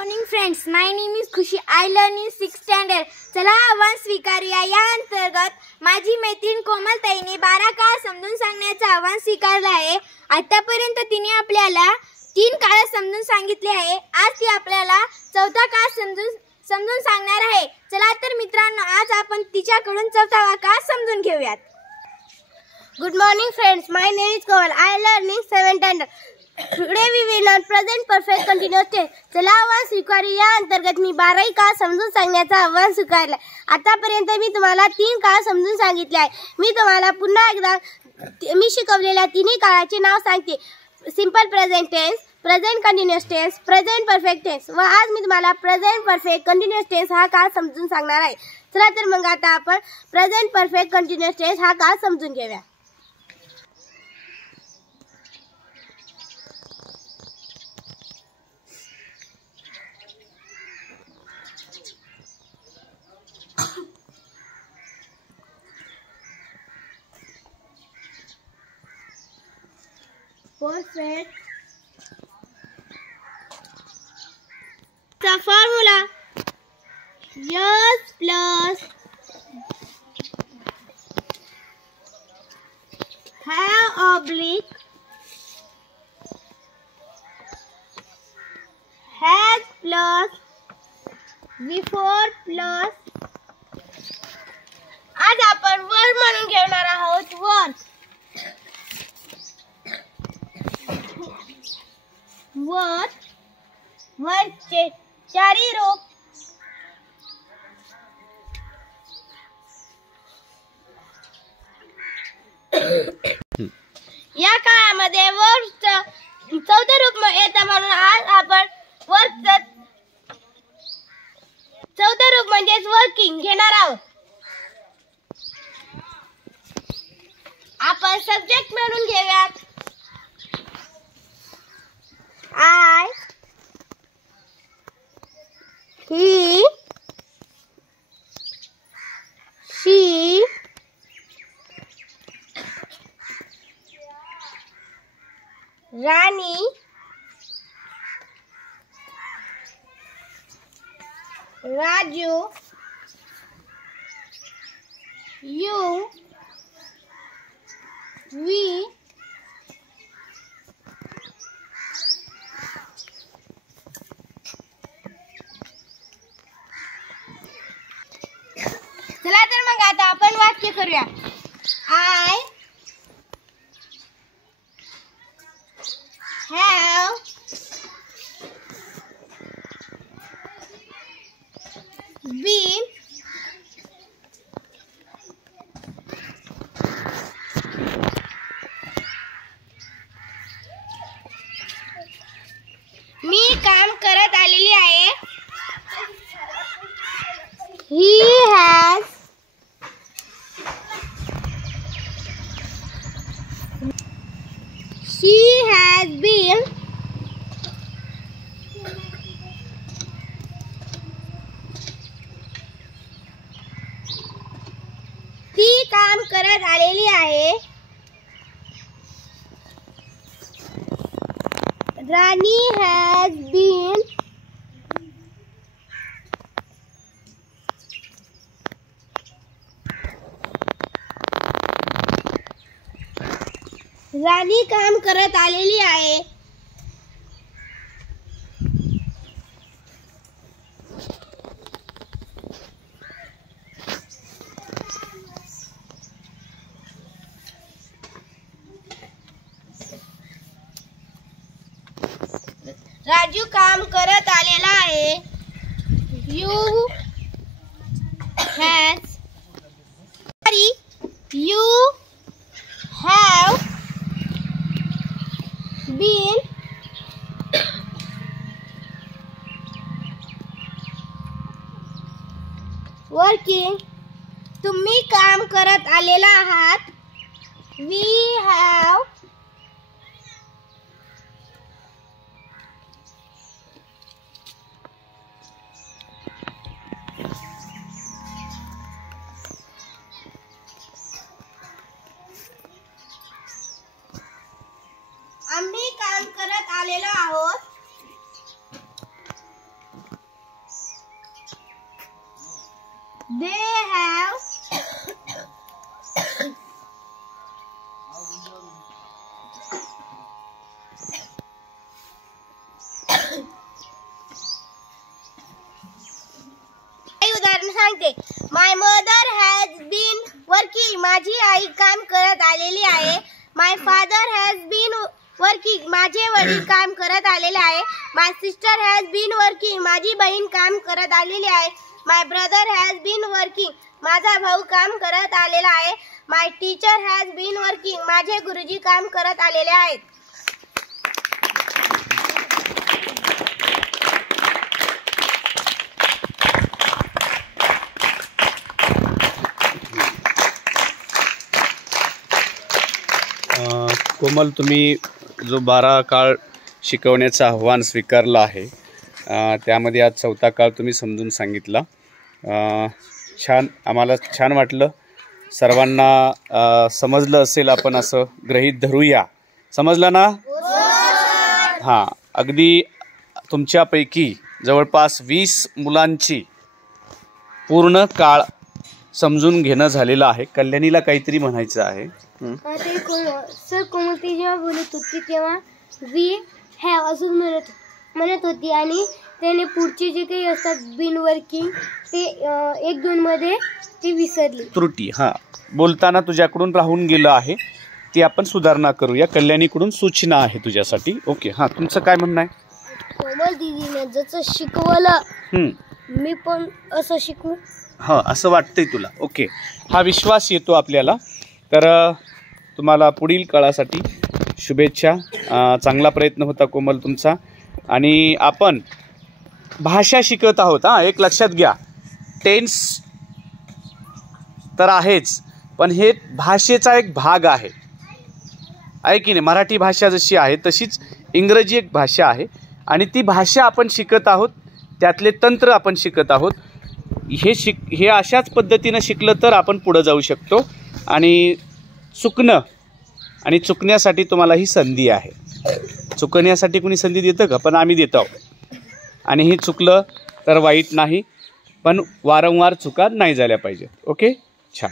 Morning friends, my name is Khushi. I learn in 6th standard. चला आव्हान स्वीकारूया. या अंतर्गत माझी मैत्रीण कोमलताईने 12 काळ समजून सांगण्याचं आव्हान स्वीकारलं आहे. आतापर्यंत तिने आपल्याला 3 काळ समजून सांगितले आहे. आज ती आपल्याला 4था काळ समजून सांगणार आहे. चला तर मित्रांनो, आज आपण तिच्याकडून 4था काळ समजून घेऊयात. Good morning friends, my name is Komal. I learn in 7th standard. Today we will learn present perfect continuous tense. चला आव्हान स्वीकारू. या अंतर्गत मी 12 काळ समजून सांगण्याचं आव्हान स्वीकारलं. आतापर्यंत मी तुम्हाला 3 काळ समजून सांगितले आहे. मी तुम्हाला पुन्हा एकदा मी शिकवलेल्या 3 काळाचे नाव सांगते. Simple present tense, present continuous tense, present perfect tense. व आज मी तुम्हाला प्रेझेंट परफेक्ट कंटिन्युअस टेन्स हा काळ समजून सांगणार आहे. चला तर मग आता आपण प्रेझेंट परफेक्ट कंटिन्युअस टेन्स हा काळ समजून घेऊया. Perfect. The formula S plus have oblique has plus before plus. आज आपण वर्ड म्हणून घेणार आहोत. वर्ड वर्डचे 4 रूप. या काळामध्ये वर्डचं 4थं रूप येतं, म्हणून आज आपण वर्डचं 4थं रूप म्हणजेच वर्किंग घेणार आहोत. आपण सब्जेक्ट म्हणून घेऊयात. I, he, she, Rani, Raju, you, we, चला तर मग आता आपण वाक्य करूया. I have been मी काम करत आलेली आहे. He has she has been ती काम करत आलेली आहे. Rani has been राणी काम करत आलेली आहे. राजू काम करत आलेला आहे. You has you have been working. तुम्ही काम करत आलेला आहात. We have आम्ही काम करत आलेलो आहोत. They have उदाहरण सांगते. माय मदर हॅज बीन वर्किंग. माझी आई काम करत आलेली आहे. माय फादर हॅज बीन वर्किंग. माझे वडील काम करत आलेले आहे. माय सिस्टर हॅज बीन वर्किंग. माझी बहीण काम करत आलेली आहे. माय ब्रदर हॅज बीन वर्किंग. माझा भाऊ काम करत आलेला आहे. माय टीचर हॅज बीन वर्किंग. माझे गुरुजी काम करत आलेले आहेत. कोमल, तुम्ही जो 12 काळ शिकवण्याचं आव्हान स्वीकारलं आहे त्यामध्ये आज 4था काळ तुम्ही समजून सांगितला. छान, आम्हाला छान वाटलं. सर्वांना समजलं असेल, आपण असं गृहीत धरूया. समजलं ना? हां, अगदी तुमच्यापैकी जवळपास 20 मुलांची पूर्ण काळ समजून घेणं झालेलं आहे. कल्याणीला काहीतरी म्हणायचं आहे. सर, कोमलती जेव्हा बोलत होती तेव्हा वी हॅव असं म्हणत होती आणि त्याने पुढचे जे काही असतात बिन वर्किंग ते 1-2 मध्ये ती विसरली. त्रुटी बोलताना तुझ्याकडून राहून गेलं आहे, ती आपण सुधारणा करूया. कल्याणीकडून सूचना आहे तुझ्यासाठी. ओके, तुमचं काय म्हणणं आहे? कोमल दीदीने जसं शिकवलं मी पण असं शिकू. असं वाटतंय तुला? ओके, हा विश्वास येतो आपल्याला. तर तुम्हाला पुढील काळासाठी शुभेच्छा. चांगला प्रयत्न होता कोमल तुमचा. आणि आपण भाषा शिकत आहोत. एक लक्षात घ्या, टेन्स तर आहेच, पण हे भाषेचा एक भाग आहे की नाही? मराठी भाषा जशी आहे तशीच इंग्रजी एक भाषा आहे आणि ती भाषा आपण शिकत आहोत. त्यातले तंत्र आपण शिकत आहोत. हे अशाच पद्धतीनं शिकलं तर आपण पुढं जाऊ शकतो. आणि चुकणं आणि चुकण्यासाठी तुम्हाला ही संधी आहे. चुकण्यासाठी कोणी संधी देतं का? पण आम्ही देतो. आणि हे चुकलं तर वाईट नाही, पण वारंवार चुका नाही झाल्या पाहिजेत. ओके, छान.